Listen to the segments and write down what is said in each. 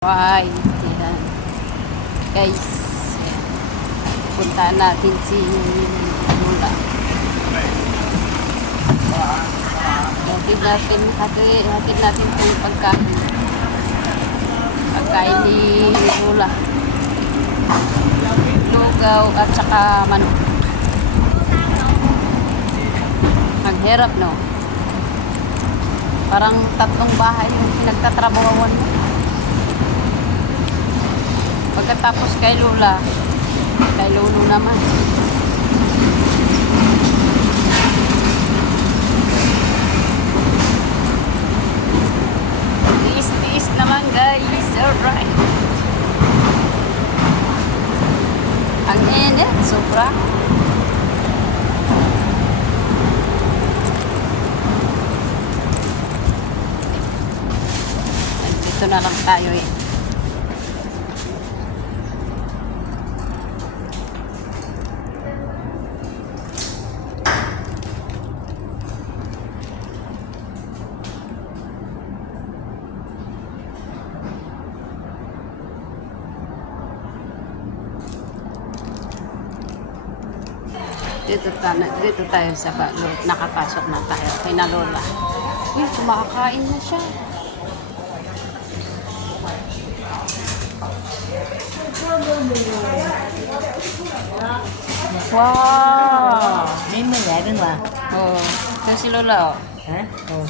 Why? Yan. Guys, punta natin si Mula. Hatid natin, hatid, hatid natin itong pagkain. Pagkain ni Mula. Lugaw at saka manok. Ang hirap, no? Parang tatlong bahay yung pinagtatrabawan mo. Pagkatapos kay Lula, kay Lulu naman. Tiis-tiis naman guys. Alright. Ang init, sobra. Dito na lang tayo eh. Dito, tayo, dito tayo sa balot. Nakapasok na tayo kay na Lola. Uy, kumakain na siya. Wow! Mươi nhẹ bên ngoài Oh, ito si Lola. Oh. Hả? Ừ.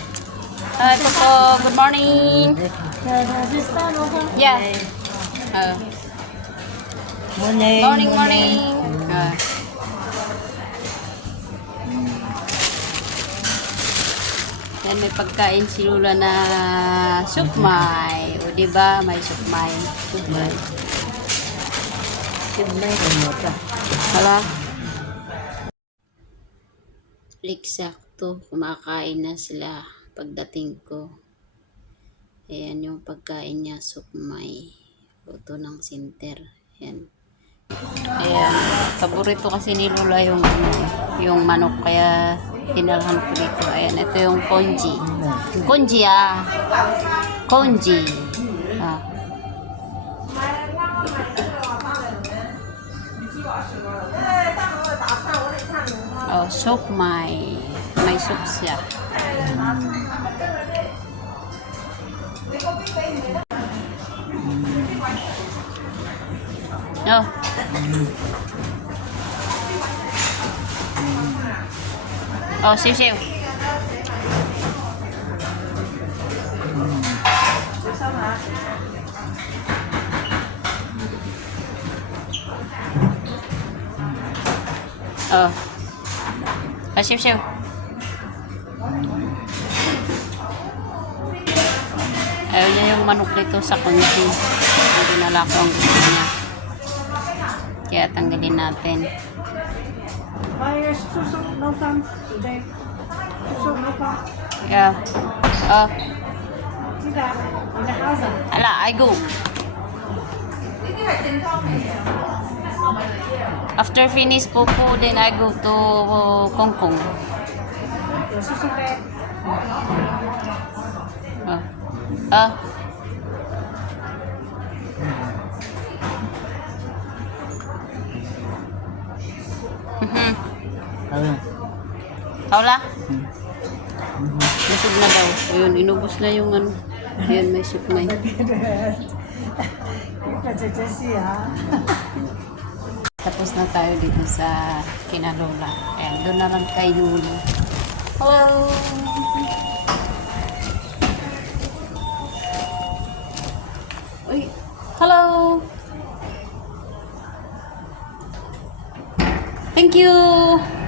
Hi, Coco. Good morning. Yeah. Uh, Morning morning, morning. Uh, yan, may pagkain si Lola na sukmay. O, di ba? May sukmay. Sukmay. Một à Hala. Eksakto, kumakain na sila pagdating ko. Ayan yung pagkain niya, sukmay. Luto ng sinter. Ayan. Ayan. Paborito kasi ni Lola yung, yung manok, kaya tinalhan ko dito. Ayan, ito yung konji. Konji ah. Konji. Ah. Oh, soup may may soup siya. Oh. Oh, siw siw. Oh. Ah, siw siw. Ayaw niya yung manok dito sa kunti. Ang dinala ko ang gusto niya. Kaya tanggalin natin. Buyers, susok no come today. Susok no come. Yeah. Oh, See that? In the house. ah. ala, I go. After finish Popo, then I go to Kong Kong. Susok eh. Oh. Ah. Mhm. Ừ Paula? Busog na daw. Ayun, inubos na yung ano. Ayun, may ha. Tapos na tayo dito sa Kinalola. Ayan, doon na lang kay Lulu. Hello! Uy, hello! Thank you!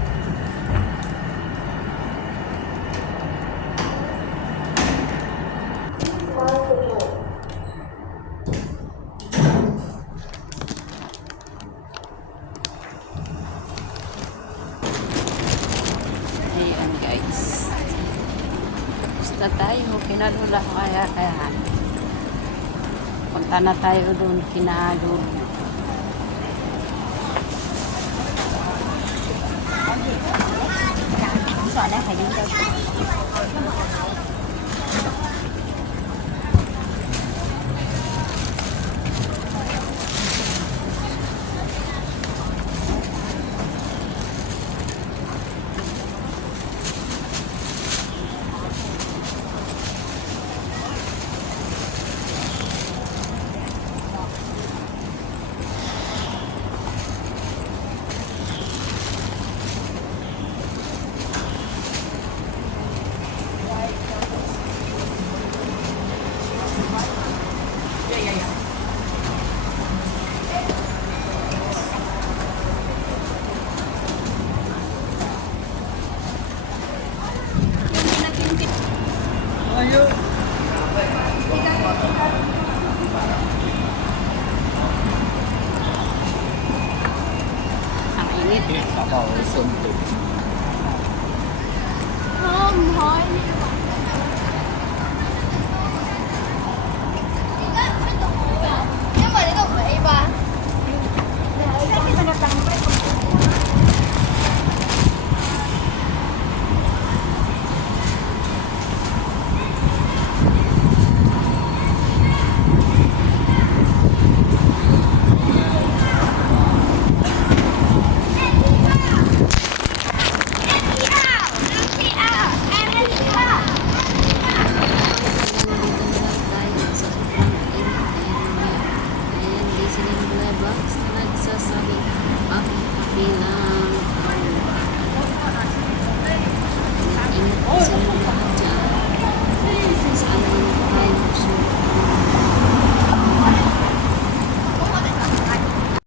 Ayan guys. Basta tayo, kinalula kaya kaya. Punta na tayo doon, kinalula. Đi đâu đầu xuân tịch Thơm thôi. nha